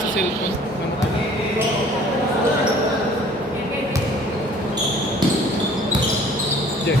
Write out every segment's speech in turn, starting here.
sa cellphone. Jeff.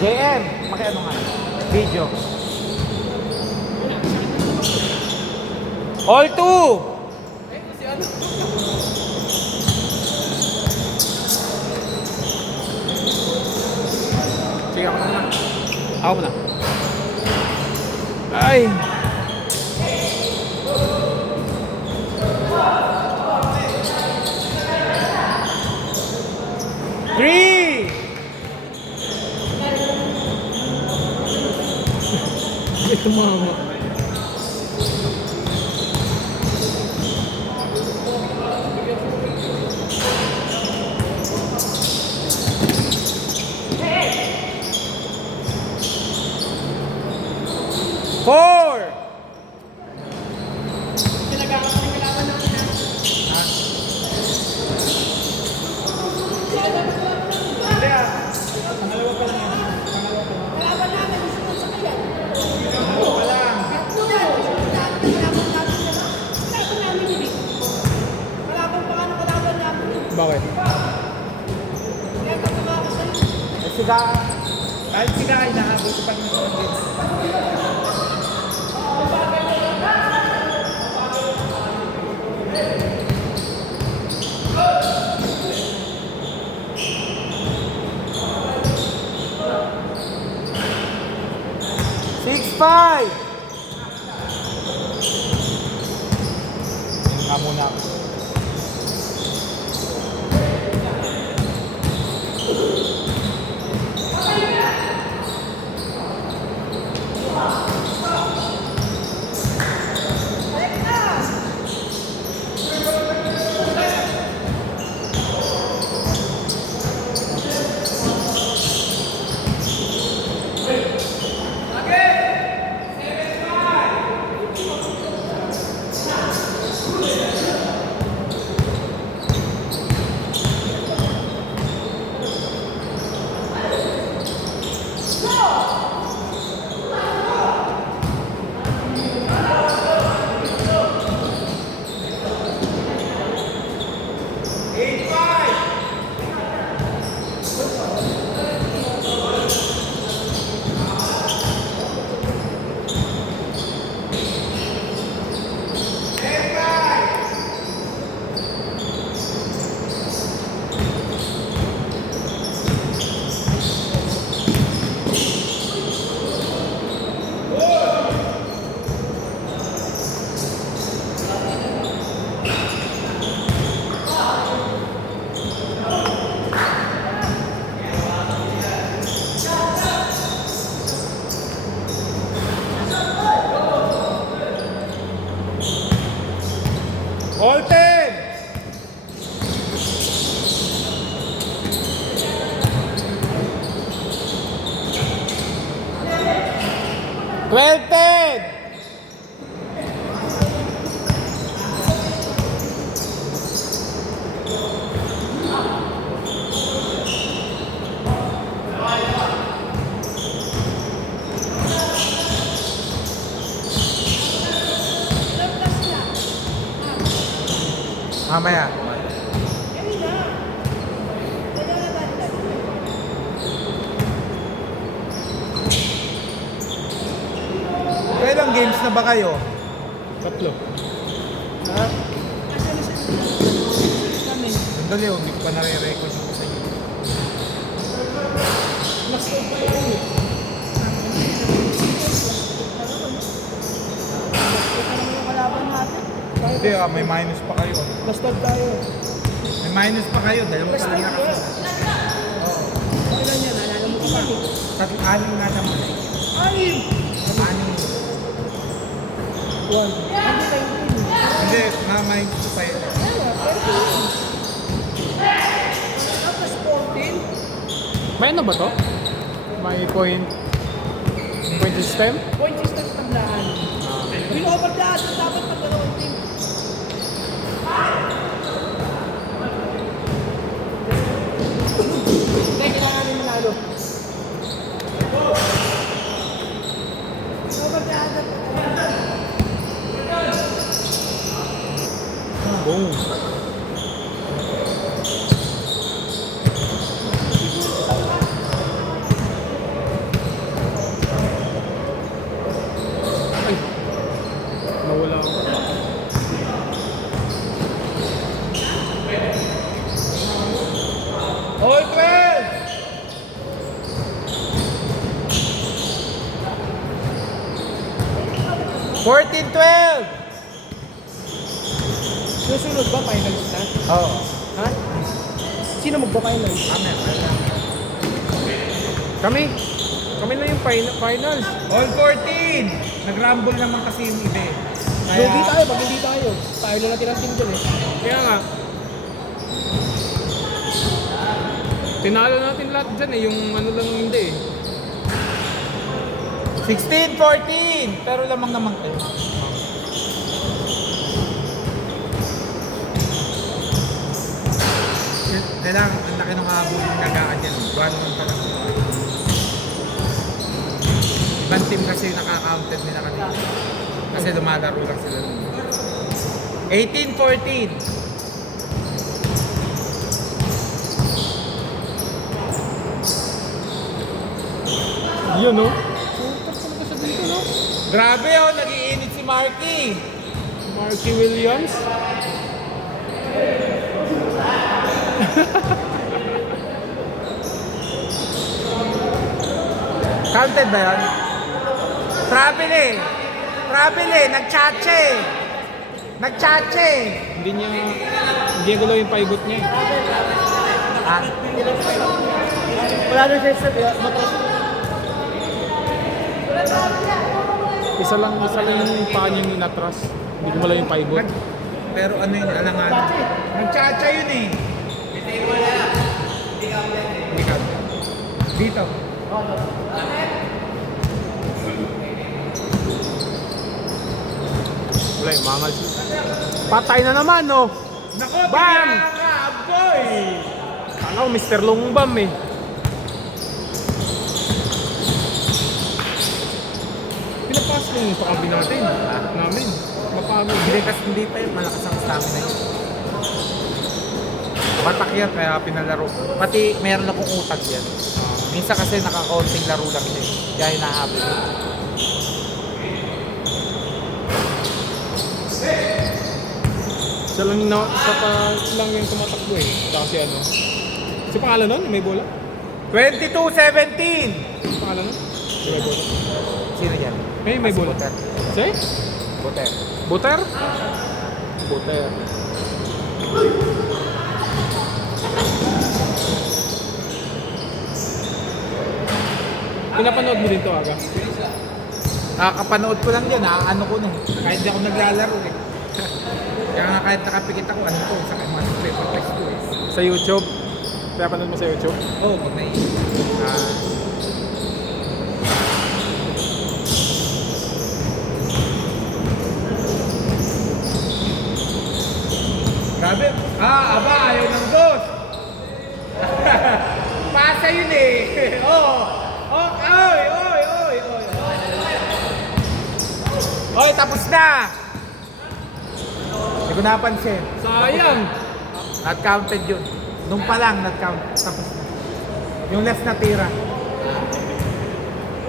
JM, makiano nga. Video. All two! Si ano? Sige, ako naman. Ako muna. Ay! Three! May tumama. Four! Bakit? Kahit siga ay nahabol ko pa rin ng games. Five! Nga muna ako. All 10! Twelve 10! Mamaya. Kailang games na ba kayo? 3. Ha? Sandali, hindi ko pa nare-record ko sa inyo. Hindi may minus pa kayo. Bastard tayo. May minus pa kayo, dalawang kali na kasi. Oo. Ilan yan? Alala mo ka pa? Anim nga naman. Anim! Anim. 1. Hindi, na-minus pa yun. Tapos 14. May ano ba to? May point system? Point system sa tablaan. Bin-over lahat. Dapat pagkaroon team. Hindi, kailangan namin manalo. Over lahat. Boom. Ay. Nawala ako. All 12! Fourteen, 12! Susunod ba finals na? Oo. Ha? Sino magpa-finals? Amen. Kami. Kami na yung finals. All 14! Nag-rumble naman kasi yung iba eh. Lugi tayo, pag hindi tayo. Tayo na natin ang team dun eh. Kaya nga. Tinalo natin lahat dyan eh. Yung ano lang hindi eh. 16, 14! Pero lamang naman kayo. Kailangan, ang laki ng habol yung nagaan dyan. 1-1 pa lang. Ibang team kasi yung nakaka-counted nila kanina. Kasi lumalaro lang sila. 18, 14! Yun no? Putak talaga siya dito no? Grabe oh, nag-iinit si Marky! Marky Williams. Counted ba yun? Travel eh! Travel eh! Nag-chache eh! Nag-chache eh! Hindi gulo yung paibot niya eh. Ah, Wala na siya sa matras. Isa lang yung paa niya yung natras. Hindi ko mala yung paibot. pero ano yun, alangan. Nag-chacha yun eh. Hindi ka. Dito. Wala yung mangal siya. Patay na naman no? Nako, Bam! bigla ka, boy! Kala ko Mr. Longbam eh. Pinapas mo yung pakabi natin. Namin. Mapagod. Hindi kasi hindi pa yun, malakas ang stamina yun. Batak yan, kaya pinalaro. Pati meron akong utag yan. Minsan kasi nakakaunting laro lang siya. Kaya hinahabol. Siya lang, lang yung tumatakbo eh. Kasi ano. Si pangalan nun? May bola? 22-17! Pangalan nun? May bola. Sino yan? May bola. Buter. Si? Buter. Buter? Buter. Pinapanood mo din to aga? Kapanood ko lang yan, ano ko nun. Kahit di ako naglalaro eh. Kaya nga kahit nakapikit ako, ano ko, sa mga paper text ko eh. Sa YouTube? Pinapanood mo sa YouTube? Oo, pag may... Grabe. Aba, ayaw ng dos. Pasa yun eh. Oo. Oh, oy, oy, oy, oy. Oy, tapos na. Hindi ko napansin. Sayang! Not counted yun. Nung pa lang, not count. Tapos na. Yung left na tira.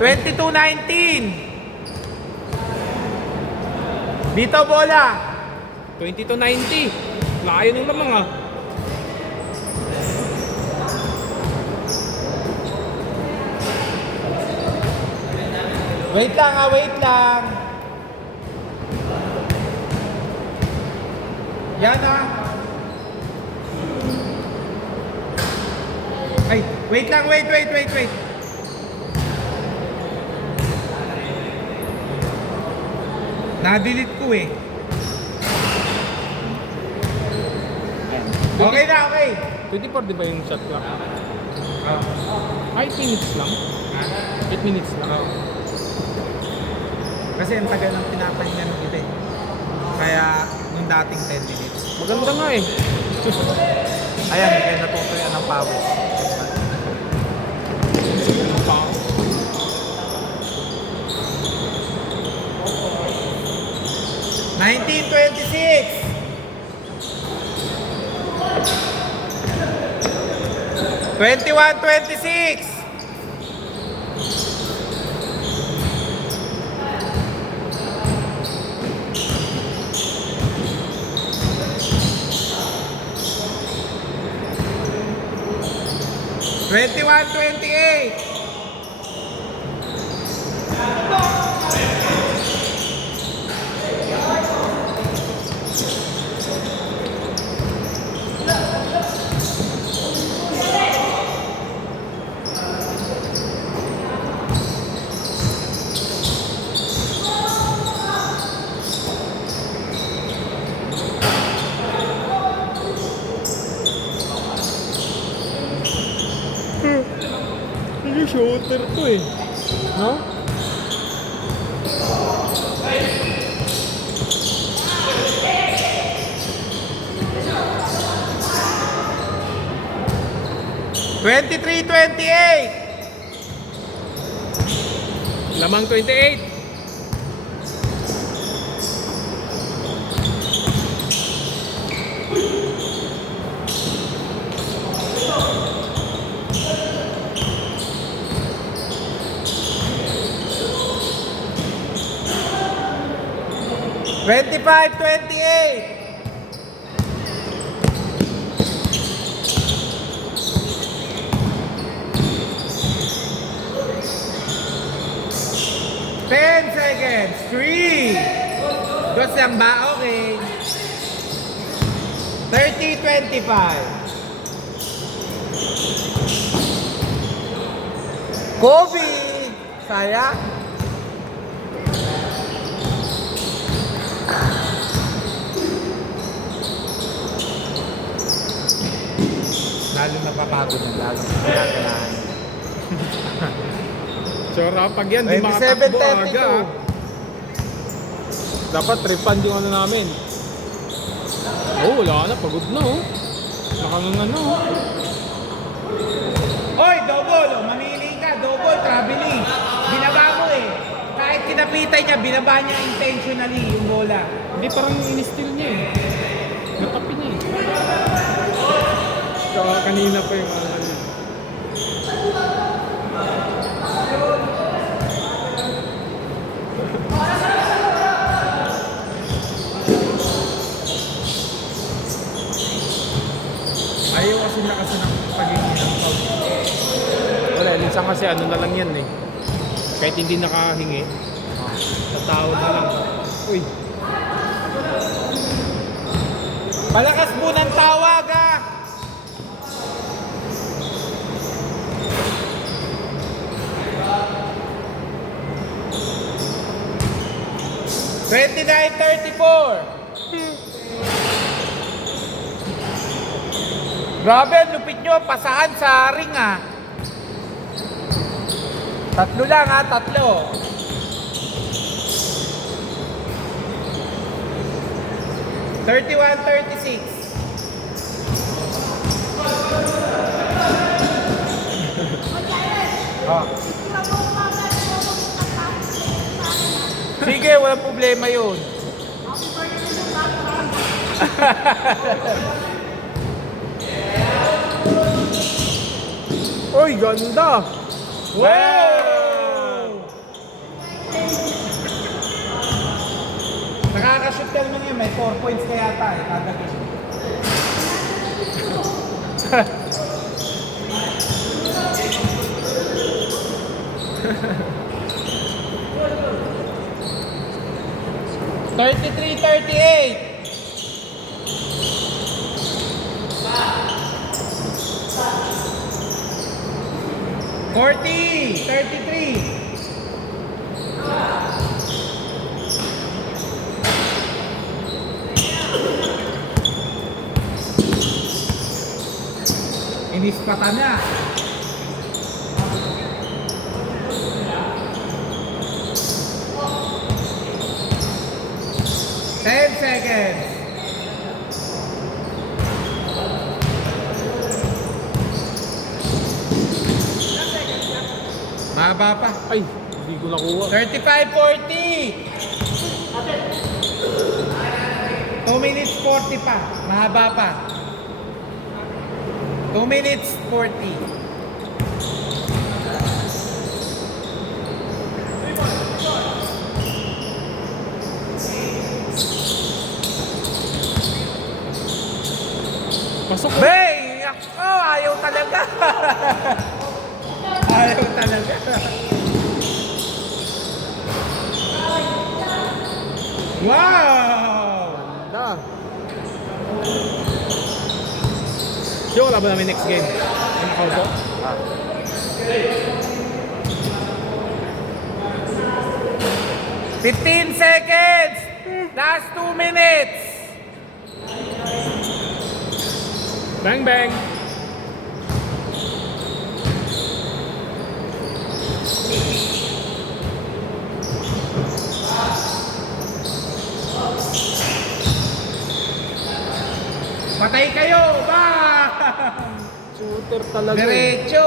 22-19. Dito bola. 22-90. Layo ng lamang ah. Wait lang wait lang. Yan Ay, wait lang, wait. Na-delete ko eh. Okay na, okay. 24 di ba yung shot clock? Oh. 8 minutes lang. 8 minutes lang. Oh. Kasi ang tagal ng pinapahinga ng iba eh. Kaya nung dating 10 minutes. Maganda nga eh. Ayan, kaya natutuyan ng pawis. Pao. 21-26. Twenty-one, 28. Hindi shooter to eh. No? 23-28. Lamang 28. Twenty-five, 28. Ten seconds. 3. Dos lang ba? Okay. 30-25. Kobe! Sayang. Lalo napapagod ng lalo pinagalahan. Tsura, pag yan, di makatakbo 27-32. aga. Dapat tripan yung ano namin. Oh, wala na, pagod na oh. Nakangan na oh. Oy, double! Oh, mamili ka, double, traveling. Binaba mo eh. Kahit kinapitay niya, binaba niya intentionally yung bola. Hindi, parang in-steal niya eh. Natapi niya eh. Tsaka kanina pa yung ano niya. Ayaw kasi nakasanang pagiging ng foul. Wala, minsan kasi ano na lang yan eh. Kahit hindi nakahingi, tatawad na lang. Uy, Palakas mo ng tawag ah! Twenty-nine, 34. Grabe, ang lupit nyo. Pasahan sa ring ah. Tatlo lang ah, tatlo. Thirty-one, 36. Oh. Sige, walang problema yun. uy, ganda! Wow! Nakakashoot ka naman yun, may 4 points ka yata eh, kada game. Thirty-three, 38. Forty, 33. Inispata na. Ten seconds. Mahaba pa. Ay, hindi ko nakuha. 35-40. 2 minutes 40 pa. Mahaba pa. 2 minutes 40. Pasok. Bang! Ako, ayaw talaga. Ayaw talaga. Wow! Ganda. Yung wala ba namin next game? Yung Macau po? 15 seconds! Last 2 minutes! Bang bang! Patay kayo! Ba! Shooter talaga. Diretso!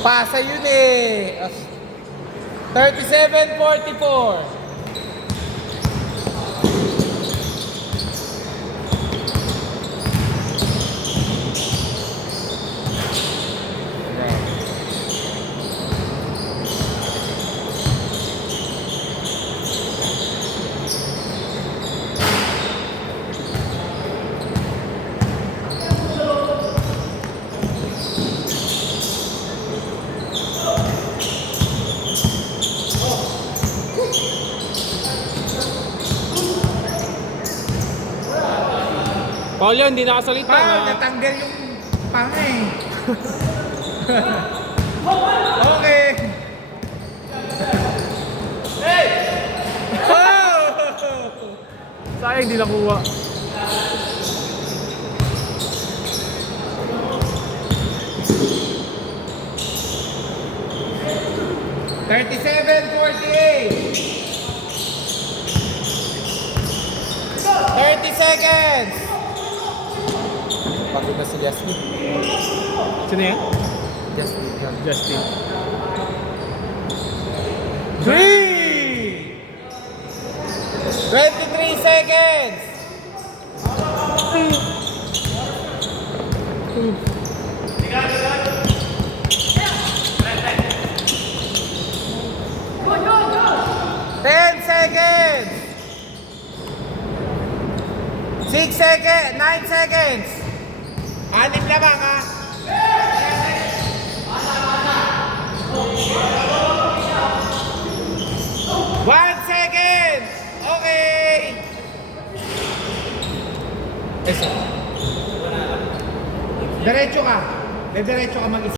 Pasa yun eh! 37-44. Paul yun, hindi nakasalita Paano na. natanggal yung panga eh? Okay. Hey! Oh! Sayang hindi nakuha. $37.48. 30 seconds. Pagod na si Justin. Sino yan? Justin. Justin. 3! 23 seconds. Ten seconds. 6 seconds. 9 seconds. 6 na ba ha? 1 second. Okay. Eso. Diretso ka. Diretso ka mag-isa.